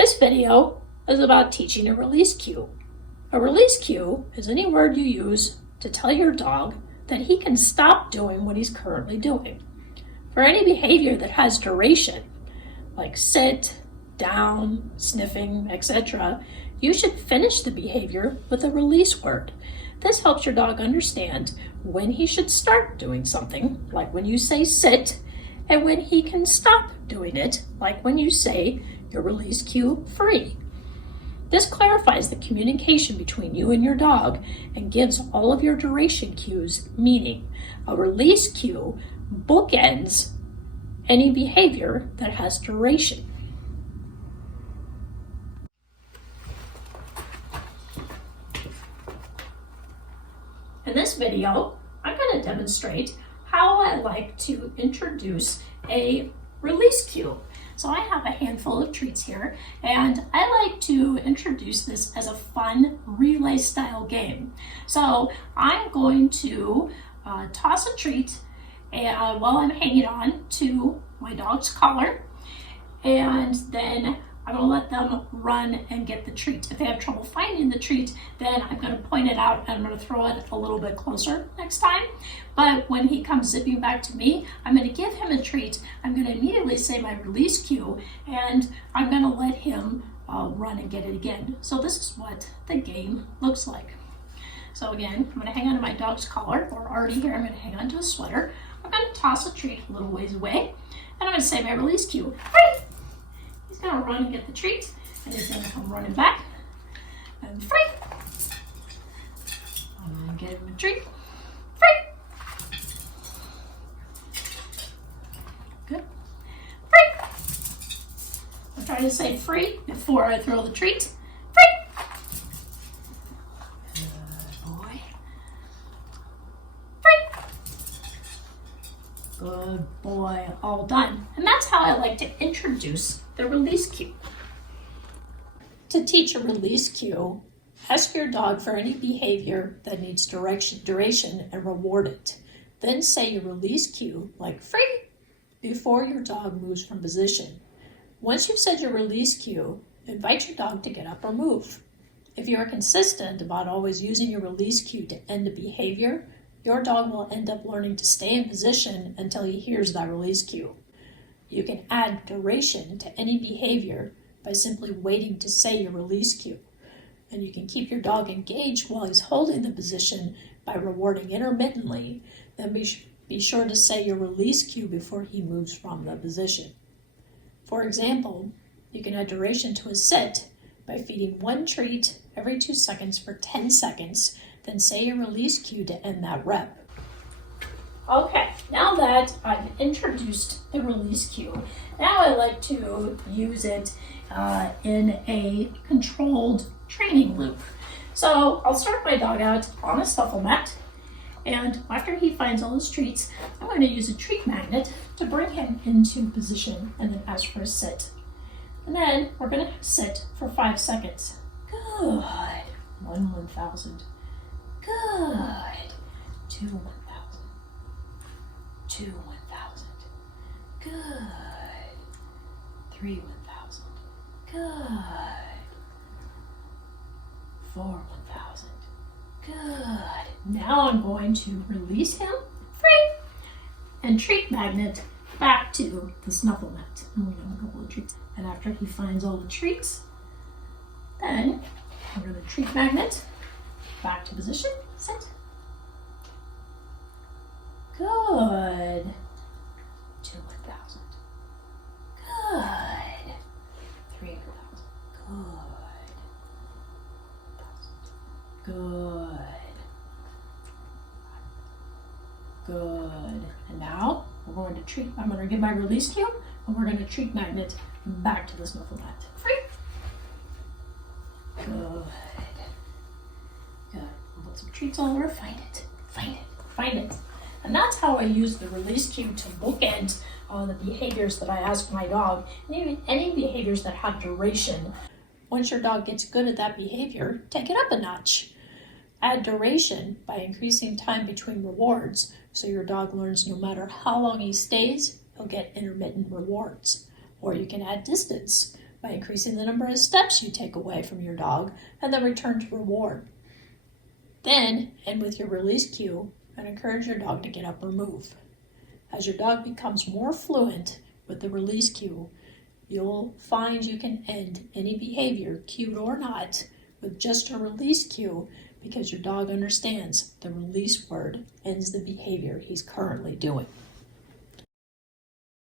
This video is about teaching a release cue. A release cue is any word you use to tell your dog that he can stop doing what he's currently doing. For any behavior that has duration, like sit, down, sniffing, etc., you should finish the behavior with a release word. This helps your dog understand when he should start doing something, like when you say sit, and when he can stop doing it, like when you say your release cue free. This clarifies the communication between you and your dog and gives all of your duration cues meaning. A release cue bookends any behavior that has duration. In this video, I'm going to demonstrate how I like to introduce a release cue. So I have a handful of treats here, and I like to introduce this as a fun relay style game. So I'm going to toss a treat while I'm hanging on to my dog's collar, and then I'm going to let them run and get the treat. If they have trouble finding the treat, then I'm going to point it out and I'm going to throw it a little bit closer next time. But when he comes zipping back to me, I'm going to give him a treat. I'm going to immediately say my release cue, and I'm going to let him run and get it again. So this is what the game looks like. So again, I'm going to hang on to my dog's collar, or Artie here, I'm going to hang on to his sweater. I'm going to toss a treat a little ways away, and I'm going to say my release cue. Free! He's going to run and get the treat, and he's going to come running back. And free! I'm going to get him a treat. Free! Good. Free! I'm trying to say free before I throw the treat. Free! Good boy. Free! Good boy. All done. And that's how I like to introduce the release cue. To teach a release cue, ask your dog for any behavior that needs duration and reward it. Then say your release cue, like free, before your dog moves from position. Once you've said your release cue, invite your dog to get up or move. If you are consistent about always using your release cue to end a behavior, your dog will end up learning to stay in position until he hears that release cue. You can add duration to any behavior by simply waiting to say your release cue. And you can keep your dog engaged while he's holding the position by rewarding intermittently. Then be sure to say your release cue before he moves from the position. For example, you can add duration to a sit by feeding one treat every 2 seconds for 10 seconds, then say your release cue to end that rep. Okay, now that I've introduced the release cue, now I like to use it in a controlled training loop. So I'll start my dog out on a snuffle mat, and after he finds all his treats, I'm going to use a treat magnet to bring him into position and then ask for a sit. And then we're going to sit for 5 seconds. Good. 1,000. Good. 2, 1,000. 2, 1,000. Good. 3, 1,000. Good. 4, 1,000. Good. Now I'm going to release him free and treat magnet back to the snuffle mat. And we're going to go with treats. And after he finds all the treats, then I'm going to treat magnet back to position. Sit. Good. 2, 1,000. Good. 3, 1,000. Good. 1,000. Good. Good. And now we're going to treat. I'm going to give my release cue, and we're going to treat magnet back to the snuffle mat. Free. Good. Good. We'll put some treats all over. Find it. Find it. Find it. And that's how I use the release cue to bookend the behaviors that I ask my dog, and even any behaviors that have duration. Once your dog gets good at that behavior, take it up a notch. Add duration by increasing time between rewards, so your dog learns no matter how long he stays, he'll get intermittent rewards. Or you can add distance by increasing the number of steps you take away from your dog and then return to reward. Then end with your release cue and encourage your dog to get up or move. As your dog becomes more fluent with the release cue, you'll find you can end any behavior, cued or not, with just a release cue because your dog understands the release word ends the behavior he's currently doing.